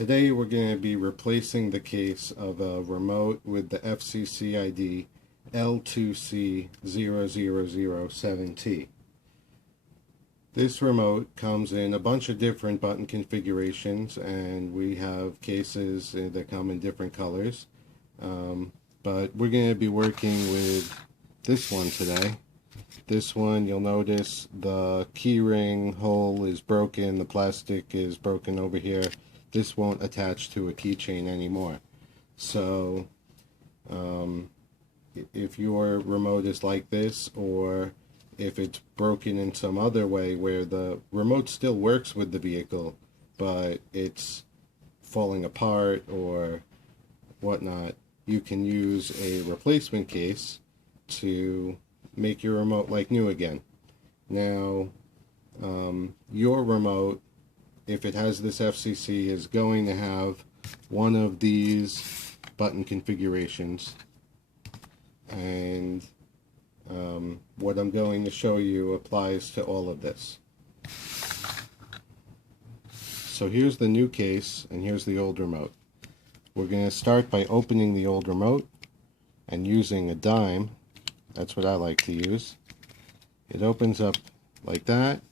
Today we're going to be replacing the case of a remote with the FCC ID L2C0007T. This remote comes in a bunch of different button configurations, and we have cases that come in different colors. But we're going to be working with this one today. This one, you'll notice the keyring hole is broken, the plastic is broken over here. This won't attach to a keychain anymore. So if your remote is like this, or if it's broken in some other way where the remote still works with the vehicle but it's falling apart or whatnot, you can use a replacement case to make your remote like new again. Now your remote, if it has this FCC, is going to have one of these button configurations, and what I'm going to show you applies to all of this. So here's the new case and here's the old remote. We're going to start by opening the old remote and using a dime. That's what I like to use. It opens up like that.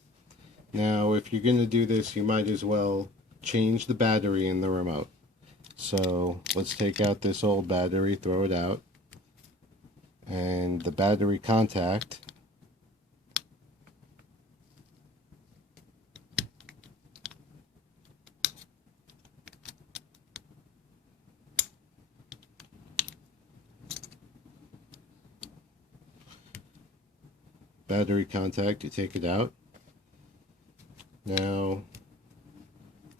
Now, if you're going to do this, you might as well change the battery in the remote. So let's take out this old battery, throw it out, and the battery contact you take it out. Now,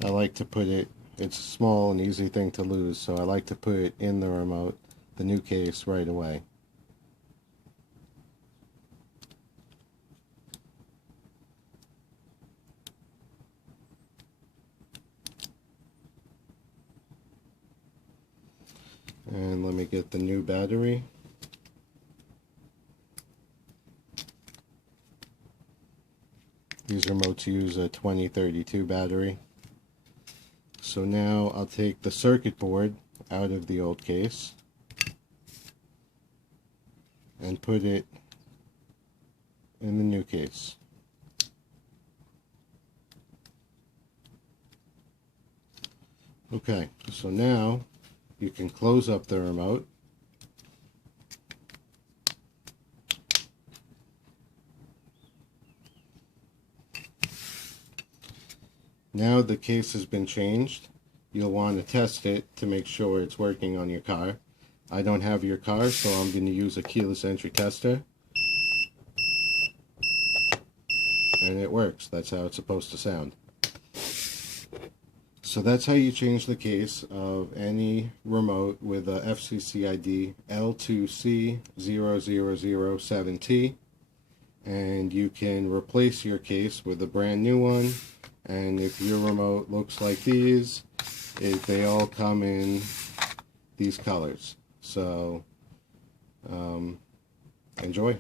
I like to put it, it's a small and easy thing to lose, so I like to put it in the remote, the new case, right away. And let me get the new battery. These remotes use a 2032 battery. So now I'll take the circuit board out of the old case and put it in the new case. Okay, so now you can close up the remote. Now the case has been changed. You'll want to test it to make sure it's working on your car. I don't have your car, so I'm going to use a keyless entry tester. And it works. That's how it's supposed to sound. So that's how you change the case of any remote with a FCC ID L2C0007T. And you can replace your case with a brand new one. And if your remote looks like these, they all come in these colors. So enjoy.